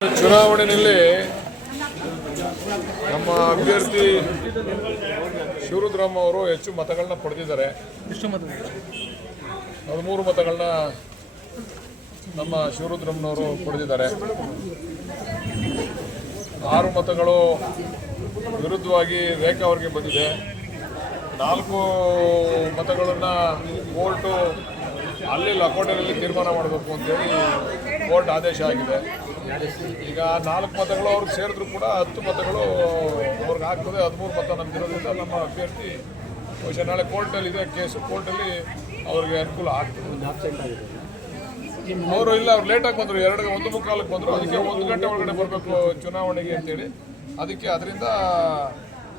ಚುನಾವಣೆಯಲ್ಲಿ ನಮ್ಮ ಅಭ್ಯರ್ಥಿ ಶಿವರುದ್ರಮ್ಮ ಅವರು ಹೆಚ್ಚು ಮತಗಳನ್ನ ಪಡೆದಿದ್ದಾರೆ. ಎಷ್ಟು ಮತ ಹದಿಮೂರು ಮತಗಳನ್ನ ನಮ್ಮ ಶಿವರುದ್ರಮ್ಮನವರು ಪಡೆದಿದ್ದಾರೆ. ಆರು ಮತಗಳು ವಿರುದ್ಧವಾಗಿ ರೇಖಾ ಅವರಿಗೆ ಬಂದಿದೆ. ನಾಲ್ಕು ಮತಗಳನ್ನು ಕೋರ್ಟು ಅಲ್ಲಿ ಲಕೋಟೆಯಲ್ಲಿ ತೀರ್ಮಾನ ಮಾಡಬೇಕು ಅಂತೇಳಿ ಕೋರ್ಟ್ ಆದೇಶ ಆಗಿದೆ. ಈಗ ನಾಲ್ಕು ಮತಗಳು ಅವ್ರಿಗೆ ಸೇರಿದ್ರು ಕೂಡ ಹತ್ತು ಮತಗಳು ಅವ್ರಿಗೆ ಆಗ್ತದೆ, ಹದಿಮೂರು ಮತ ನಮಗಿರೋದ್ರಿಂದ ನಮ್ಮ ಅಭ್ಯರ್ಥಿ ಬಹುಶಃ ನಾಳೆ ಕೋರ್ಟಲ್ಲಿ ಇದೆ, ಕೇಸು ಕೋರ್ಟಲ್ಲಿ ಅವ್ರಿಗೆ ಅನುಕೂಲ ಆಗ್ತದೆ. ಅವರು ಇಲ್ಲ, ಅವ್ರು ಲೇಟಾಗಿ ಬಂದರು, ಎರಡು, ಒಂದು ಮುಕ್ಕಾಲಕ್ಕೆ ಬಂದರು, ಅದಕ್ಕೆ ಒಂದು ಗಂಟೆ ಒಳಗಡೆ ಬರಬೇಕು ಚುನಾವಣೆಗೆ ಅಂತೇಳಿ. ಅದಕ್ಕೆ ಅದರಿಂದ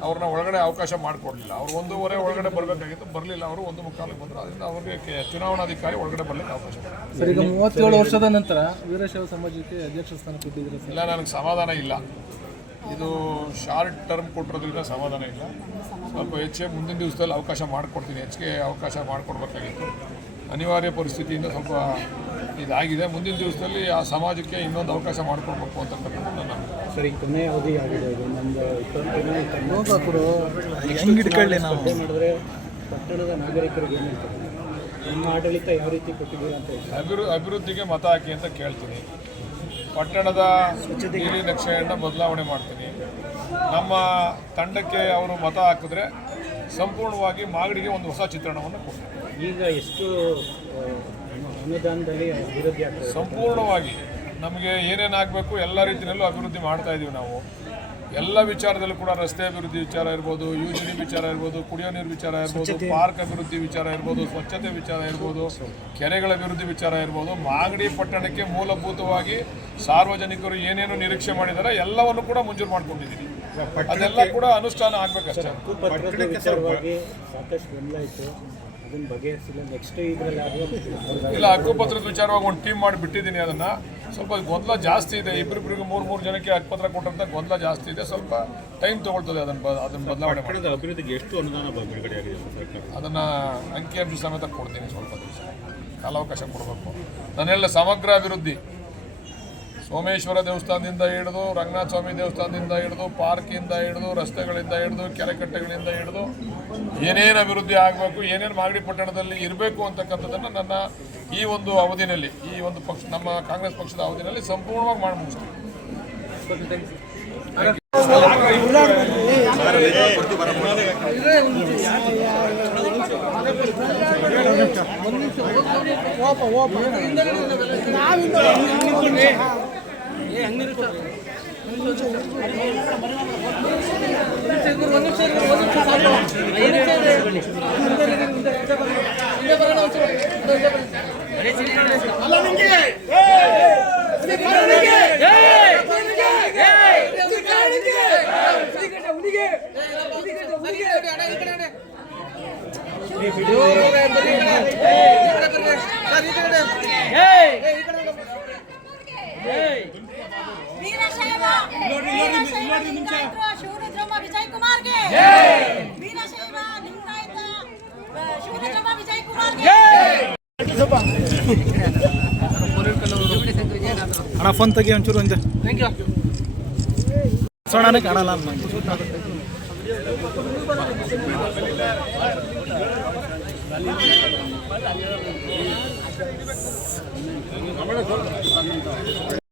ಅವ್ರನ್ನ ಒಳಗಡೆ ಅವಕಾಶ ಮಾಡಿಕೊಡ್ಲಿಲ್ಲ. ಅವ್ರು ಒಂದೂವರೆ ಒಳಗಡೆ ಬರಬೇಕಾಗಿತ್ತು. ಬರಲಿಲ್ಲ ಅವರು ಒಂದು ಮುಕ್ಕಾಲಕ್ಕೆ ಬಂದರು. ಅದರಿಂದ ಅವ್ರಿಗೆ ಚುನಾವಣಾಧಿಕಾರಿ ಒಳಗಡೆ ಬರಲಿಕ್ಕೆ ಅವಕಾಶ. ಸರ್ ಈಗ ಮೂವತ್ತೇಳು ವರ್ಷದ ನಂತರ ವೀರಶೈವ ಸಮಾಜಕ್ಕೆ ಅಧ್ಯಕ್ಷ ಸ್ಥಾನ ಕೊಟ್ಟಿದ್ದೀರಾ ಇಲ್ಲ ನನಗೆ ಸಮಾಧಾನ ಇಲ್ಲ. ಇದು ಶಾರ್ಟ್ ಟರ್ಮ್ ಕೊಟ್ಟಿರೋದ್ರಿಂದ ಸಮಾಧಾನ ಇಲ್ಲ. ಸ್ವಲ್ಪ ಹೆಚ್ಚೆ ಮುಂದಿನ ದಿವಸದಲ್ಲಿ ಅವಕಾಶ ಮಾಡಿಕೊಡ್ತೀನಿ. ಹೆಚ್ಚಿಗೆ ಅವಕಾಶ ಮಾಡಿಕೊಡ್ಬೇಕಾಗಿತ್ತು. ಅನಿವಾರ್ಯ ಪರಿಸ್ಥಿತಿಯಿಂದ ಸ್ವಲ್ಪ ಇದಾಗಿದೆ. ಮುಂದಿನ ದಿವಸದಲ್ಲಿ ಆ ಸಮಾಜಕ್ಕೆ ಇನ್ನೊಂದು ಅವಕಾಶ ಮಾಡಿಕೊಡ್ಬೇಕು ಅಂತಕ್ಕಂಥದ್ದು ನನ್ನ ಸರಿ ಕೊನೆ ಅವಧಿ ಆಗಿದೆ. ಇದು. ಹೋಗ ಇಟ್ಕೊಳ್ಳಿ ನಾವು? ಮಾಡಿದ್ರೆ ಪಟ್ಟಣದ ನಾಗರಿಕರಿಗೆ ಏನು ನಿಮ್ಮ ಆಡಳಿತ ಯಾವ ರೀತಿ ಕೊಟ್ಟಿದ್ದೀರಾ ಅಂತ ಹೇಳಿ ಅಭಿವೃ ಅಭಿವೃದ್ಧಿಗೆ ಮತ ಹಾಕಿ ಅಂತ ಕೇಳ್ತೀನಿ. ಪಟ್ಟಣದ ನೀಲಿ ನಕ್ಷೆಯನ್ನು ಬದಲಾವಣೆ ಮಾಡ್ತೀನಿ. ನಮ್ಮ ತಂಡಕ್ಕೆ ಅವರು ಮತ ಹಾಕಿದ್ರೆ ಸಂಪೂರ್ಣವಾಗಿ ಮಾಗಡಿಗೆ ಒಂದು ಹೊಸ ಚಿತ್ರಣವನ್ನು ಕೊಡ್ತೀನಿ ಈಗ ಎಷ್ಟು ಅನುದಾನದಲ್ಲಿ ಅಭಿವೃದ್ಧಿ ಸಂಪೂರ್ಣವಾಗಿ ನಮಗೆ ಏನೇನಾಗಬೇಕು ಎಲ್ಲ ರೀತಿಯಲ್ಲೂ ಅಭಿವೃದ್ಧಿ ಮಾಡ್ತಾ ಇದ್ದೀವಿ ನಾವು. ಎಲ್ಲ ವಿಚಾರದಲ್ಲೂ ಕೂಡ ರಸ್ತೆ ಅಭಿವೃದ್ಧಿ ವಿಚಾರ ಇರ್ಬೋದು ಯು ಜಿ ವಿಚಾರ ಇರ್ಬೋದು ಕುಡಿಯೋ ನೀರು ವಿಚಾರ ಇರ್ಬೋದು ಪಾರ್ಕ್ ಅಭಿವೃದ್ಧಿ ವಿಚಾರ ಇರ್ಬೋದು ಸ್ವಚ್ಛತೆ ವಿಚಾರ ಇರ್ಬೋದು ಕೆರೆಗಳ ಅಭಿವೃದ್ಧಿ ವಿಚಾರ ಇರ್ಬೋದು ಮಾಗಡಿ ಪಟ್ಟಣಕ್ಕೆ ಮೂಲಭೂತವಾಗಿ ಸಾರ್ವಜನಿಕರು ಏನೇನು ನಿರೀಕ್ಷೆ ಮಾಡಿದ್ದಾರೆ ಎಲ್ಲವನ್ನು ಕೂಡ ಮಂಜೂರು ಮಾಡ್ಕೊಂಡಿದ್ದೀನಿ ಅದೆಲ್ಲ ಕೂಡ ಅನುಷ್ಠಾನ ಆಗ್ಬೇಕಷ್ಟೇ. ಇಲ್ಲ ಹಕ್ಕುಪತ್ರದ ವಿಚಾರವಾಗಿ ಒಂದು ಟೀಮ್ ಮಾಡಿ ಬಿಟ್ಟಿದ್ದೀನಿ ಅದನ್ನ. ಸ್ವಲ್ಪ ಗೊಂದಲ ಜಾಸ್ತಿ ಇದೆ. ಇಬ್ಬರಿಬ್ಬರಿಗೆ ಮೂರು ಮೂರು ಜನಕ್ಕೆ ಹಕ್ಕುಪತ್ರ ಕೊಟ್ಟಂತ ಗೊಂದಲ ಜಾಸ್ತಿ ಇದೆ. ಸ್ವಲ್ಪ ಟೈಮ್ ತಗೊಳ್ತದೆ ಅದನ್ನ ಬ- ಅದನ್ನ ಬದಲಾವಣೆ ಮಾಡಿ. ಅಭಿವೃದ್ಧಿಗೆ ಎಷ್ಟು ಅನುದಾನ ಬ- ಅಂಕಿ ಸರ್ಕಾರ? ಅದನ್ನ ಅಂಕಿಅಂಶ ಸಮೇತ ಕೊಡ್ತೀನಿ ಸ್ವಲ್ಪ ದಿವಸ. ಕಾಲಾವಕಾಶ ಕೊಡಬೇಕು. ನನ್ನೆಲ್ಲ ಸಮಗ್ರ ಅಭಿವೃದ್ಧಿ. ಸೋಮೇಶ್ವರ ದೇವಸ್ಥಾನದಿಂದ ಹಿಡಿದು ರಂಗನಾಥ ಸ್ವಾಮಿ ದೇವಸ್ಥಾನದಿಂದ ಹಿಡಿದು ಪಾರ್ಕಿಂದ ಹಿಡಿದು, ರಸ್ತೆಗಳಿಂದ ಹಿಡಿದು, ಕೆರೆಕಟ್ಟೆಗಳಿಂದ ಹಿಡಿದು ಏನೇನು ಅಭಿವೃದ್ಧಿ ಆಗಬೇಕು, ಏನೇನು ಮಾಗಡಿ ಪಟ್ಟಣದಲ್ಲಿ ಇರಬೇಕು ಅಂತಕ್ಕಂಥದ್ದನ್ನು ನನ್ನ ಈ ಒಂದು ಅವಧಿನಲ್ಲಿ, ಈ ಒಂದು ಪಕ್ಷ, ನಮ್ಮ ಕಾಂಗ್ರೆಸ್ ಪಕ್ಷದ ಅವಧಿನಲ್ಲಿ ಸಂಪೂರ್ಣವಾಗಿ ಮಾಡಿ ಮುಗಿಸ್ತೀನಿ ವೀರಶೈವ ವೀರಶೈವ ಲಿಂಗಾಯತ ಶಿವರುದ್ರಮ್ಮ ವಿಜಯ್ ಕುಮಾರ್ಗೆ ವೀರಶೈವ ಲಿಂಗಾಯತ ಆ, ಶಿವರುದ್ರಮ್ಮ ವಿಜಯ್ ಕುಮಾರ್ಗೆ ಅಣ್ಣ ಫೋನ್ ತೆಗಿ ಒಂಚೂರು ಒಂದೆ ಸೋಣನೇ ಕಾಣಲ್ಲ ನಂಗೆ